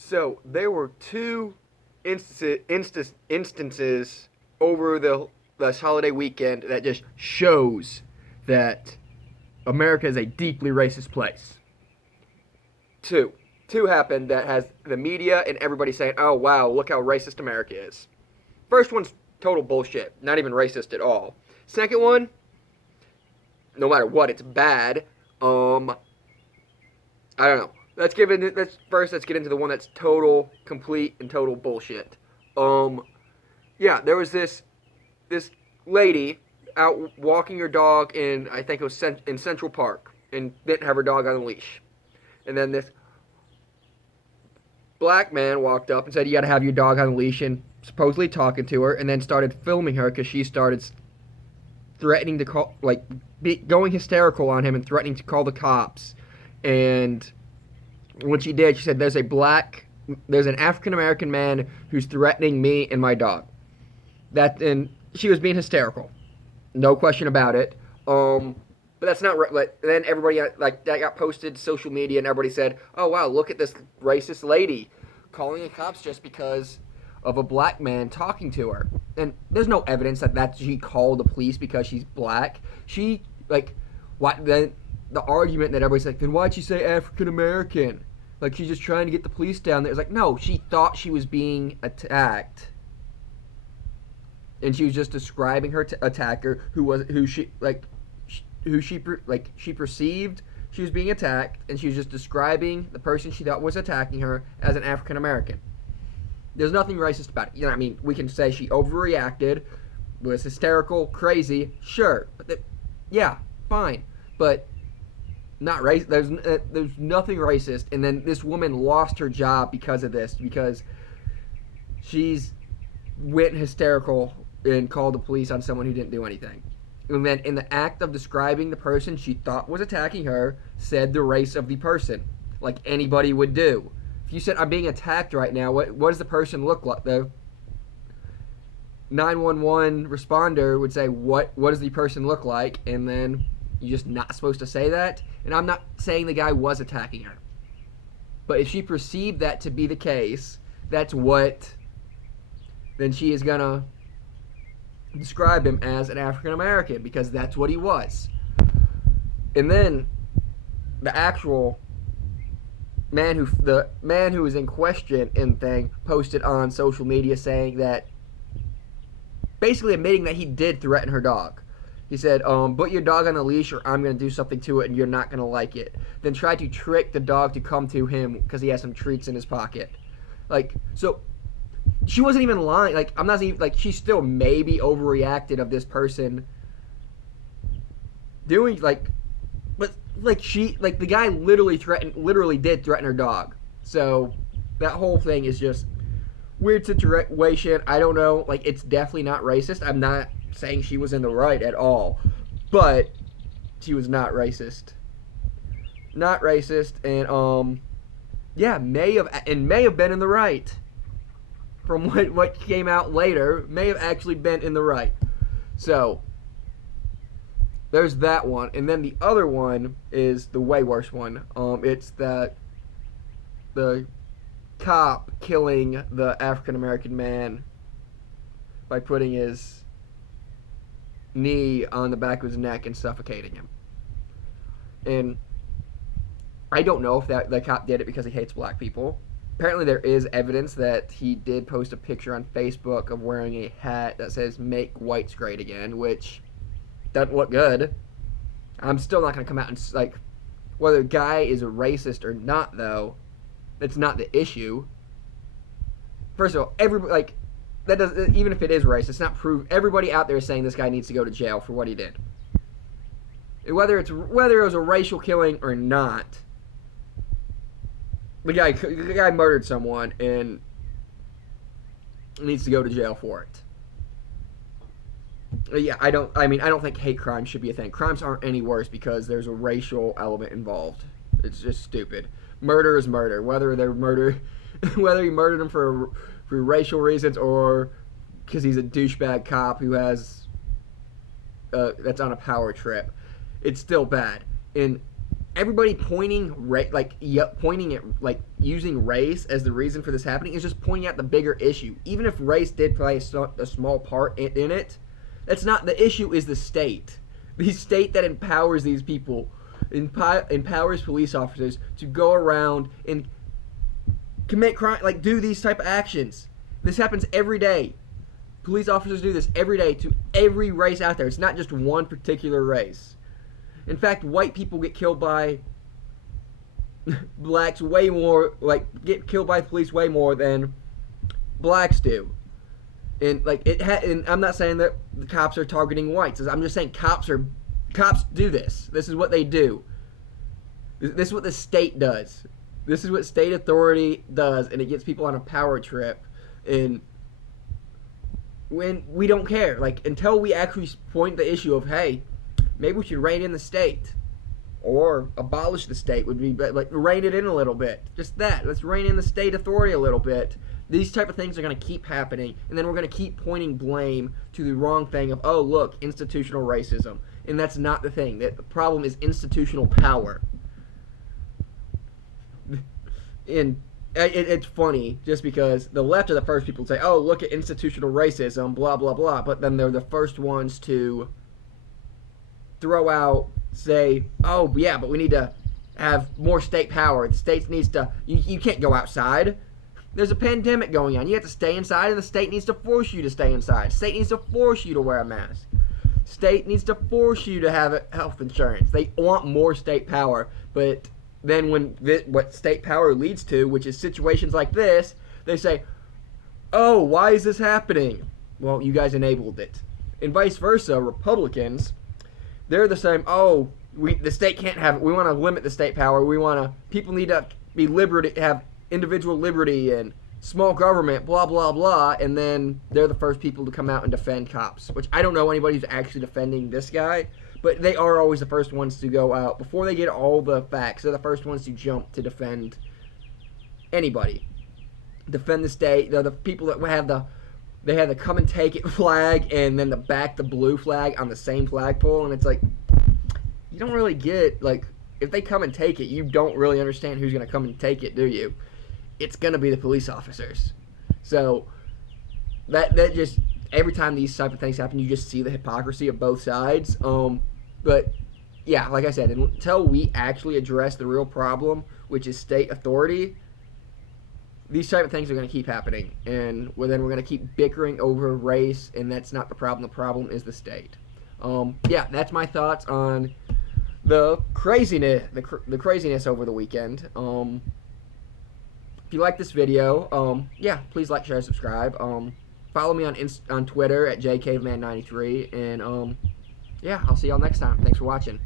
So there were two instances over this holiday weekend that just shows that America is a deeply racist place. Two. Two happened that has the media and everybody saying, oh wow, look how racist America is. First one's total bullshit. Not even racist at all. Second one, no matter what, it's bad. I don't know. Let's get into the one that's total, complete, and total bullshit. Yeah, there was this lady out walking her dog in, I think it was in Central Park, and didn't have her dog on a leash. And then this black man walked up and said, "You got to have your dog on a leash," and supposedly talking to her, and then started filming her because she started threatening to call, going hysterical on him and threatening to call the cops. And when she did, she said, there's an African American man who's threatening me and my dog. And she was being hysterical, no question about it. But that's not right. Like, then everybody that got posted to social media, and everybody said, "Oh wow, look at this racist lady calling the cops just because of a black man talking to her." And there's no evidence that she called the police because she's black. She what then? The argument that everybody's like, then why'd she say African American? Like, she's just trying to get the police down there. It's like, no, she thought she was being attacked, and she was just describing her attacker, who she perceived she was being attacked, and she was just describing the person she thought was attacking her as an African American. There's nothing racist about it. You know, I mean, we can say she overreacted, was hysterical, crazy, sure, but yeah, fine, but not racist. There's nothing racist. And then this woman lost her job because of this, because she's went hysterical and called the police on someone who didn't do anything. And then in the act of describing the person she thought was attacking her, said the race of the person, like anybody would do. If you said, "I'm being attacked right now," what does the person look like? The 911 responder would say, what does the person look like? And then you're just not supposed to say that. And I'm not saying the guy was attacking her, but if she perceived that to be the case, then she is gonna describe him as an African American because that's what he was. And then the actual man who was in question and thing posted on social media saying that, basically admitting that he did threaten her dog. He said, "Put your dog on a leash or I'm going to do something to it and you're not going to like it." Then tried to trick the dog to come to him because he has some treats in his pocket. So she wasn't even lying. I'm not even, she still maybe overreacted of this person doing, but the guy literally did threaten her dog. So that whole thing is just weird situation. I don't know. It's definitely not racist. I'm not saying she was in the right at all, but she was not racist. Not racist, and yeah, may have been in the right. From what came out later, may have actually been in the right. So there's that one, and then the other one is the way worse one. It's the cop killing the African American man by putting his knee on the back of his neck and suffocating him. And I don't know if the cop did it because he hates black people. Apparently there is evidence that he did post a picture on Facebook of wearing a hat that says "Make Whites Great Again," which doesn't look good. I'm still not going to come out and whether the guy is a racist or not, though, that's not the issue. First of all, that does, even if it is racist, it's not proof. Everybody out there is saying this guy needs to go to jail for what he did. Whether it was a racial killing or not, the guy murdered someone and needs to go to jail for it. Yeah, I don't think hate crime should be a thing. Crimes aren't any worse because there's a racial element involved. It's just stupid. Murder is murder, whether he murdered him for racial reasons or because he's a douchebag cop who has that's on a power trip. It's still bad. And everybody pointing pointing at like using race as the reason for this happening is just pointing out the bigger issue. Even if race did play a small part in it, that's not the issue. Is the state, the state that empowers these people, empowers police officers to go around and commit crime, like do these type of actions. This happens every day. Police officers do this every day to every race out there. It's not just one particular race. In fact, white people get killed by blacks way more, get killed by police way more than blacks do. And and I'm not saying that the cops are targeting whites. I'm just saying cops do this. This is what they do. This is what the state does. This is what state authority does, and it gets people on a power trip. And when we don't care, until we actually point the issue of, hey, maybe we should rein in the state, or abolish the state would be rein it in a little bit. Just that. Let's rein in the state authority a little bit. These type of things are going to keep happening, and then we're going to keep pointing blame to the wrong thing of, oh, look, institutional racism. And that's not the thing. The problem is institutional power. And it's funny just because the left are the first people to say, oh, look at institutional racism, blah, blah, blah. But then they're the first ones to throw out, say, oh, yeah, but we need to have more state power. The state needs to, you can't go outside. There's a pandemic going on. You have to stay inside, and the state needs to force you to stay inside. State needs to force you to wear a mask. State needs to force you to have health insurance. They want more state power, but then what state power leads to, which is situations like this, they say, oh, why is this happening? Well, you guys enabled it. And vice versa, Republicans, they're the same, oh, the state can't have it. We want to limit the state power. People need to be have individual liberty and small government, blah, blah, blah. And then they're the first people to come out and defend cops, which I don't know anybody who's actually defending this guy. But they are always the first ones to go out. Before they get all the facts, they're the first ones to jump to defend anybody. Defend the state. They're the people that have the come and take it flag, and then the blue flag on the same flagpole. And it's like, you don't really get, if they come and take it, you don't really understand who's going to come and take it, do you? It's going to be the police officers. So that just, every time these type of things happen, you just see the hypocrisy of both sides. But yeah, like I said, until we actually address the real problem, which is state authority, these type of things are going to keep happening, and then we're going to keep bickering over race, and that's not the problem. The problem is the state. Yeah, that's my thoughts on the craziness, the craziness over the weekend. If you like this video, yeah, please like, share, subscribe. Follow me on Twitter at jcaveman93, and yeah, I'll see y'all next time. Thanks for watching.